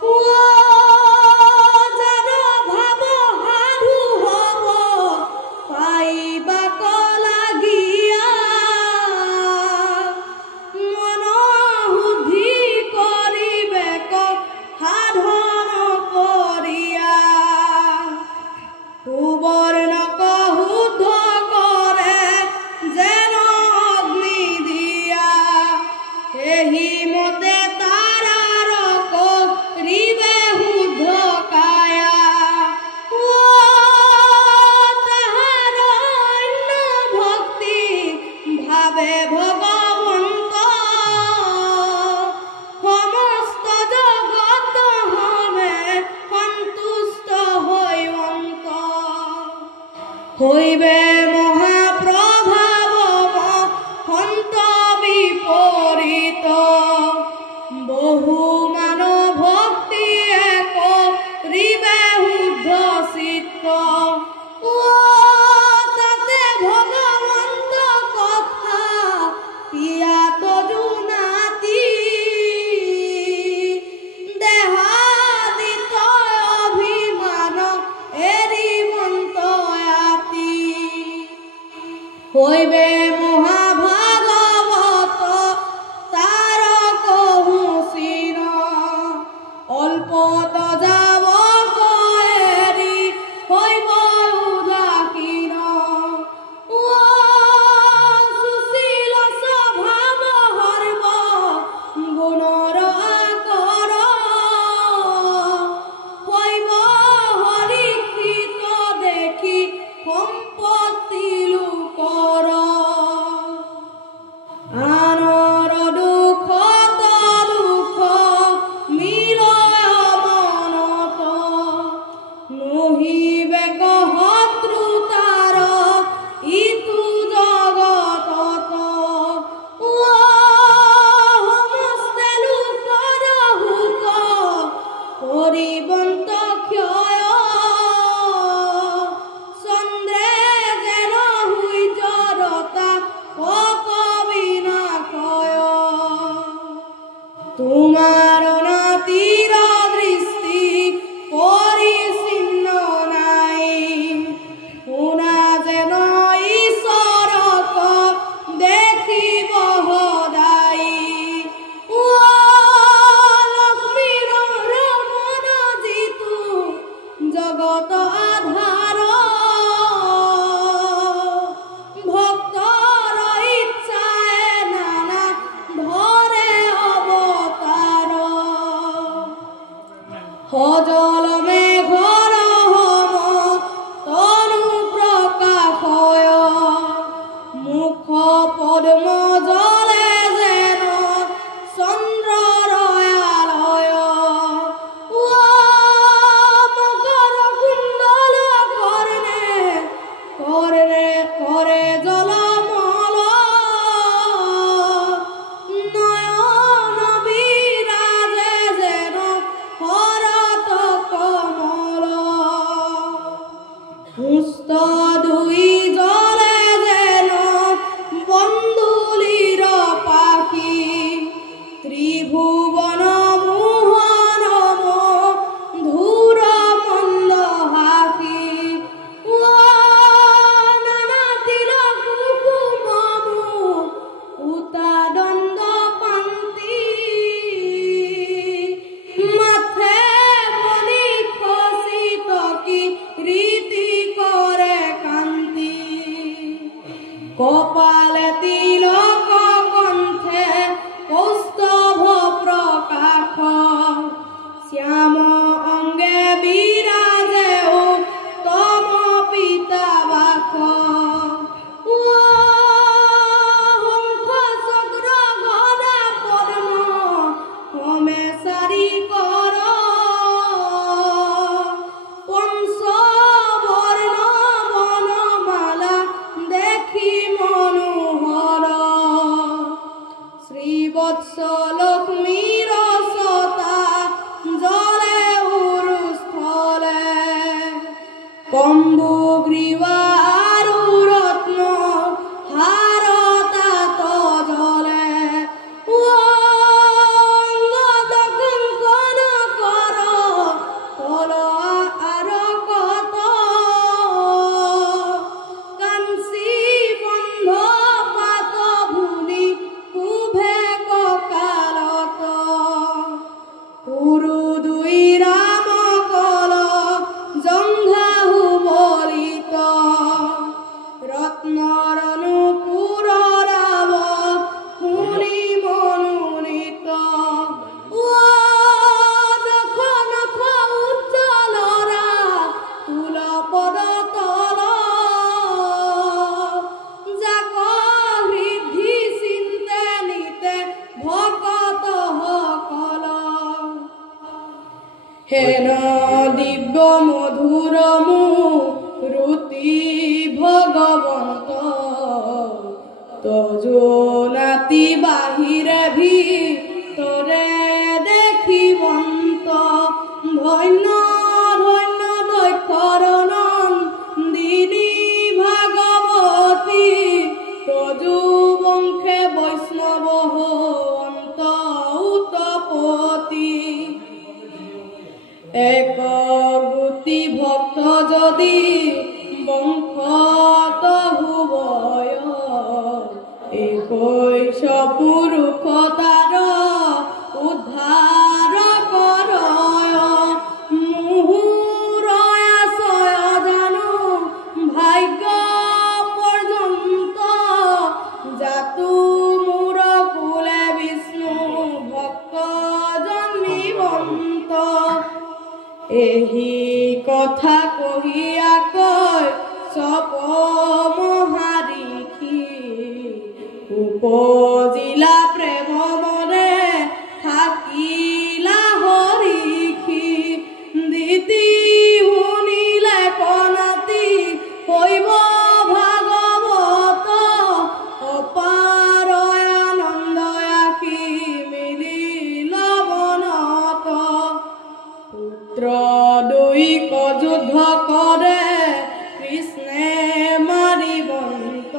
Whoa! হইবে মহাপ্রভাব হন্ত বিপরীত বহু মানব ভক্তি এক রিবে উদ্ধসিত ও তাতে ভগবন্ত কথা পিয়া তজু নাতি দেহাদিত অভিমান এরিবন্ত আতি হইবে মহাভাগবত তার কহু সিন অল্প তজাব কয়েরি হইব উদাসীন ও সুশীল স্বভাব হর্ব গুণর আকর হইব হরিকৃত দেখি সম্পত্তি লোকৰ আনৰ দুখ তদুখ মিলয় মনত নহিবে শত্ৰু তাৰ ইটো জগতত ও সমস্তে লোকৰ হুক কৰিবন্ত ক্ষয় চন্দ্ৰে যেন সূৰ্যৰতা অকবিনা কয় তোমাৰ নাতিৰ দৃষ্টি পৰিচিন্ন নাই শুনা যেন ঈশ্বৰক দেখিব সদায় ও লক্ষ্মীৰ ৰমণ যিটো জগত আধাৰ ভক্তৰ ইচ্ছায়ে নানা ধৰে অৱতাৰ সজল মেঘৰ সম তনু প্ৰকাশয় মুখ পদ্ম জলে যেন চন্দ্ৰৰ আলয় ও মকৰ কুণ্ডল কৰ্ণে কৰে জলমল নয়ন বিৰাজে যেন হৰত কমল পুষ্ট দুই জলে যেন বন্দুলিৰ পাখি ত্ৰিভুৱন মোহন ধুৰ মন্দ হাসি ও নানা তিলক কুকুমমু উতা দণ্ড পান্তি মাথে মণি খচিত কি রীতি করে কান্তি কপালে তিলক কণ্ঠে কৌস্তভ প্ৰকাশ শ্যাম অঙ্গে বিৰাজে উত্তম পিতাবাস ও শঙ্খ চক্ৰ গদা পদ্ম হমেশাৰি কৰ পঞ্চবৰ্ণ বনমালা দেখি মনোহৰ শ্ৰীবৎস লক্ষ্মীৰ সতা জলে উৰুস্থলে কম্বু গ্ৰীৱা আৰু ৰত্ন হাৰ তাত জলে ও অঙ্গদ কঙ্কণ কৰ তল আৰ কত কাঞ্চি বন্ধ পাত ভুলি শুভে ককালত পুৰু দুই ৰাম কল জংঘা হুবলি তজনাতি বাহিৰে ভিতৰে দেখিবন্ত ধন্য ধন্য দক্ষৰ নন্দিনী ভাগৱতী তজু বংশে বৈষ্ণৱ অন্ত উতপতি একগোটি ভক্ত যদি বংশত ভুবয় একৈশ পুৰুষ তাৰ উদ্ধাৰ কৰয় মুহুৰয় আশয় জানো ভাগ্য পৰ্যন্ত জাতু মূৰ কুলে বিষ্ণু ভক্ত জন্মিবন্ত এহি কথা কহিয়াকৈ চপ মহাৰিষি উপজিলা প্ৰেম মনে থাকিলা হৰিষি দিতি শুনিলে কণতি হৈব ভাগৱত অপাৰ আনন্দ আশী মিলিল মনত পুত্ৰ দুইক যুদ্ধ কৰে কৃষ্ণে মাৰিবন্ত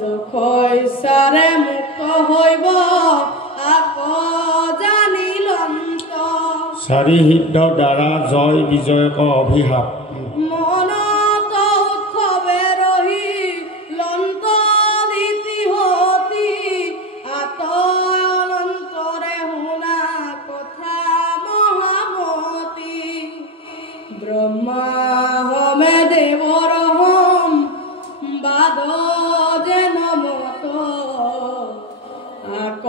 যশস্যাৰে মুক্ত হৈব আক জানিলন্ত চাৰি সিদ্ধ দ্বাৰা জয় বিজয়ক অভিশাপ মনত উৎসৱে ৰহি লন্ত দিতি হতি আতয় অনন্তৰে শুনা কথা মহামতী ব্ৰহ্মা হমে দেৱৰ হম বাদ যেন মত আক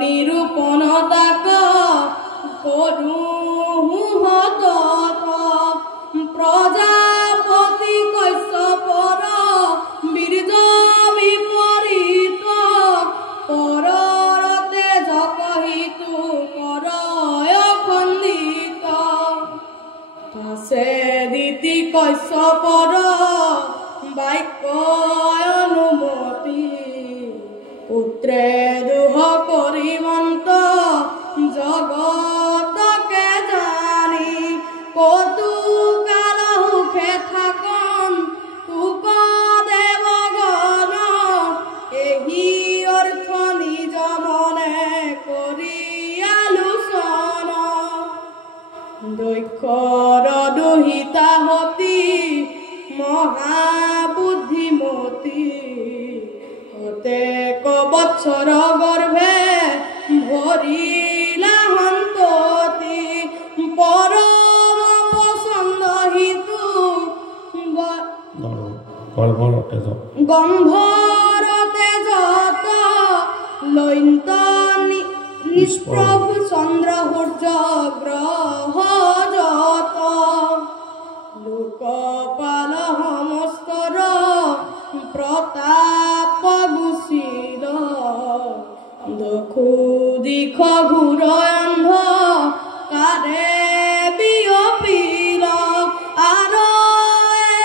নিৰূপণ তাক কৰো হতত প্ৰজাপতি কশ্যপৰ বীৰ্য বিপৰীত পৰৰতে জকহিতু কৰয় খণ্ডিত পাছে দিতি কশ্যপৰ বাক্য অনুমতি পুত্ৰে দুহ কৰিবন্ত জগতকে জানি কৌতুকাল সুখে থাকন তোক দেৱগণ এহি অৰ্থ নিজ মনে কৰি আলোচন দক্ষৰ দুহিতা হতি মহাবুদ্ধিমতী হতেক বৎসৰ গৰ্ভে ভৰিলা সন্ততি পৰম পছন্দ হিতু গম্ভৰতে যত লৈন্ত নিষ্প্ৰভ চন্দ্ৰ সূৰ্য গ্ৰহ যত লোকপাল সমস্তৰ প্ৰতাপ গুচিল দখু দিশ ঘূৰ অন্ধ কাৰে বিয়পিল আৰু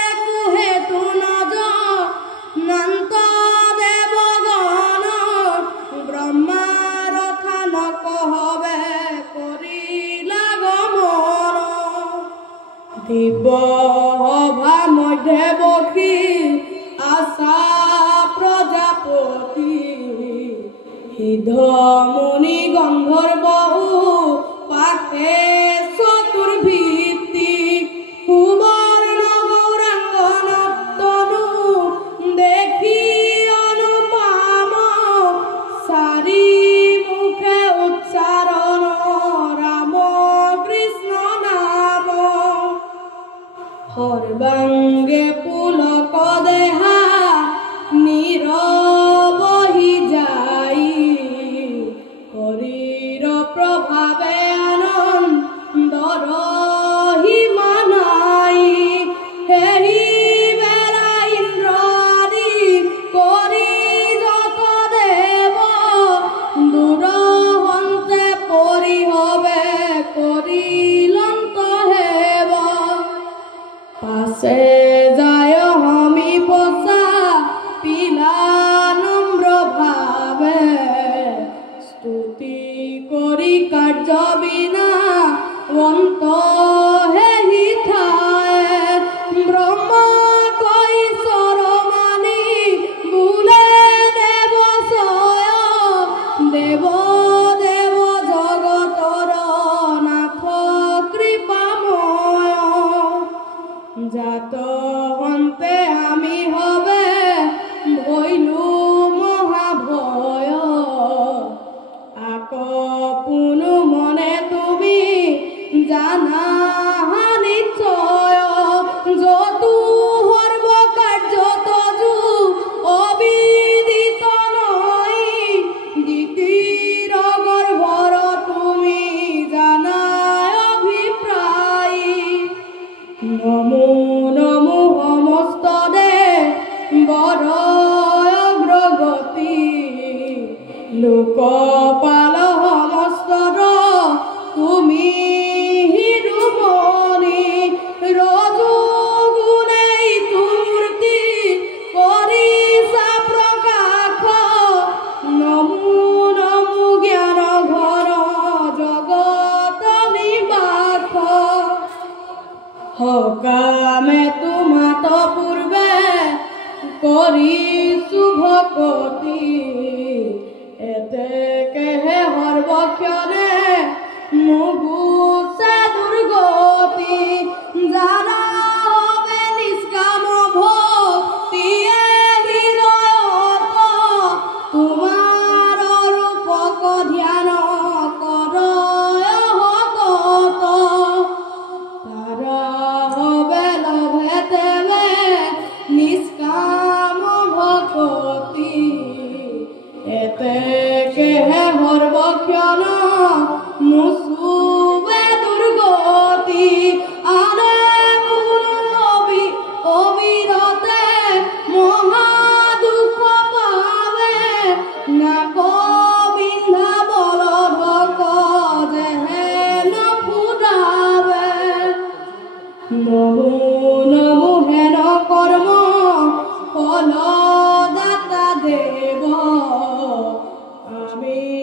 একো হেতু নজনান্ত দেৱগণ ব্ৰহ্মাৰ থান কহবে কৰিলা গমন দিব্য সভা মধ্যে বসি আশা প্ৰজাপতি সিদ্ধ মুনি গন্ধৰ্বহু পাশে চতুৰ্ভিত্তি সুবৰ্ণ গৌৰাংগনতনু দেখি অনুপম চাৰি মুখে উচ্চাৰণ ৰাম কৃষ্ণ নাম সৰ্বাংগে পুলক দেহা নীৰবহি যাই হৰিৰ প্ৰভাৱে আনন্দৰ সীমা নাই হেৰি বেলা ইন্দ্ৰ আদি কৰি যত দেৱ দূৰ হন্তে পৰিহবে কৰিলন্ত হেব পাছে যায় হমি পচা পিলা নমো নমো সমস্ত দে বৰ অগ্ৰগতি লোকপাল সমস্তৰ তুমি হিৰুমণি ৰজু গুণেই মূৰ্তি কৰিছা প্ৰকাশ নমো নমো জ্ঞান ঘৰ জগত নিবাস সকামে তোমাত পূৰ্বে কৰিছো ভকতি এতেকেহে সৰ্বক্ষণে মুগুছে দুৰ্গতি যাৰা হবে নিষ্কাম ভক্তিয়ে হৃদয়ত তোমাৰ ৰূপক ধ্যান কৰয় ভকত তাৰা হবে লভে তেৱে নিষ্কাম ভকতি এতেকেহে সৰ্বক্ষণ মুচুবে দুৰ্গতি আনে অবিৰতে মহা দুখ পাৱে নাক বিন্ধা বলধক যেহেন ফুৰাবে নমো নমো হেন কৰ্ম ফলদাতা দেৱ আমি